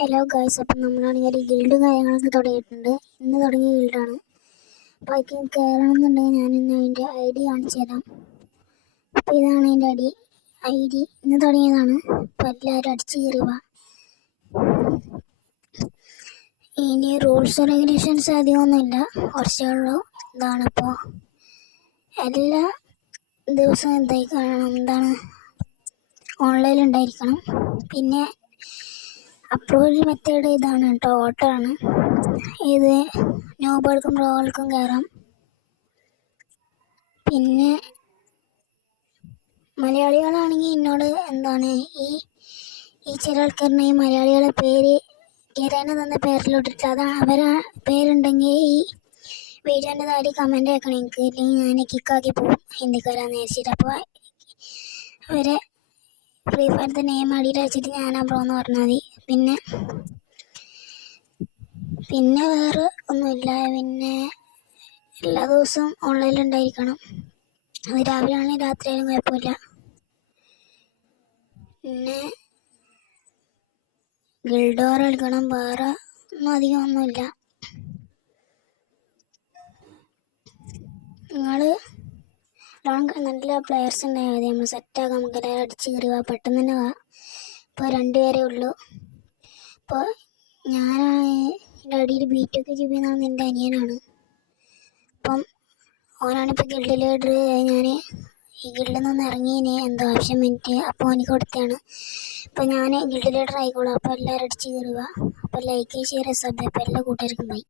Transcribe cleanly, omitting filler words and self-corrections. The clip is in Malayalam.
ഹലോ ഗൈസ്, അപ്പം നമ്മളാണെങ്കിൽ ഗിൽഡും കാര്യങ്ങളൊക്കെ തുടങ്ങിയിട്ടുണ്ട്. ഇന്ന് തുടങ്ങിയ ഗിൽഡാണ്. അപ്പോൾ അതിൽ കയറണം എന്നുണ്ടെങ്കിൽ ഞാനിന്ന് അതിൻ്റെ ID കാണിച്ചു തരാം. അപ്പോൾ ഇതാണ് അതിൻ്റെ ID. ഇന്ന് തുടങ്ങിയതാണ്. അപ്പോൾ എല്ലാവരും അടിച്ചു കയറി വാ. ഇനി റൂൾസ് റെഗുലേഷൻസ് അധികമൊന്നുമില്ല, കുറച്ചേ ഉള്ളൂ. ഇതാണിപ്പോൾ എല്ലാ ദിവസവും എന്തായി കാണണം, എന്താണ് ഓൺലൈനിൽ ഉണ്ടായിരിക്കണം. പിന്നെ അപ്രൂവൽ മെത്തേഡ് ഇതാണ് കേട്ടോ, ഓട്ടമാണ് ഇത്. ന്യൂബർക്കും പ്രോകൾക്കും കയറാം. പിന്നെ മലയാളികളാണെങ്കിൽ എന്നോട് എന്താണ് ഈ ചില ആൾക്കാരുടെ ഈ മലയാളികളെ പേര് കയറാൻ തന്ന പേരിലോട്ടിട്ട്, അതാണ് അവരെ പേരുണ്ടെങ്കിൽ ഈ വീഡിയോൻ്റെ താഴെ കമൻ്റ് ആക്കണം എനിക്ക്, ഇല്ലെങ്കിൽ ഞാൻ കിക്കാക്കി പോകും ഹിന്ദിക്കാരാന്ന് വിചാരിച്ചിട്ട്. അപ്പോൾ അവരെ ഫ്രീ ഫയറിൻ്റെ നെയിം അടിയിൽ വെച്ചിട്ട് ഞാനാ ബ്രോ എന്ന് പറഞ്ഞാൽ മതി. പിന്നെ വേറെ ഒന്നുമില്ല. പിന്നെ എല്ലാ ദിവസവും ഓൺലൈനിൽ ഉണ്ടായിരിക്കണം. അത് രാവിലെ ആണെങ്കിലും രാത്രി ആയാലും കുഴപ്പമില്ല. പിന്നെ ഗിൽഡ് വാർ കളിക്കണം, വേറെ ഒന്നും അധികം ഒന്നുമില്ല. നിങ്ങൾ നല്ല പ്ലെയേഴ്സ് ഉണ്ടായാൽ മതി, നമ്മൾ സെറ്റാകാം. നമുക്ക് എല്ലാവരും അടിച്ച് കയറി വാ, പെട്ടെന്ന് തന്നെ വാ. ഇപ്പോൾ 2 പേരേ ഉള്ളൂ. ഇപ്പോൾ ഞാൻ എൻ്റെ അടിയിൽ B2K GB എന്നാണ് എൻ്റെ അനിയനാണ്. അപ്പം ഓനാണിപ്പോൾ ഗിൽഡ് ലീഡർ. ഞാൻ ഈ ഗിൽഡിൽ നിന്ന് ഇറങ്ങിയതിന് എന്തോ ആവശ്യം വേണ്ടിയിട്ട് അപ്പോൾ എനിക്ക് കൊടുത്തതാണ്. അപ്പോൾ ഞാൻ ഗിൽഡ് ലീഡർ ആയിക്കോളാം. അപ്പോൾ എല്ലാവരും അടിച്ച് കയറുക. അപ്പോൾ ലൈക്ക്, ഷെയർ, സബ്. അപ്പോൾ എല്ലാ കൂട്ടുകാർക്കും ബൈ.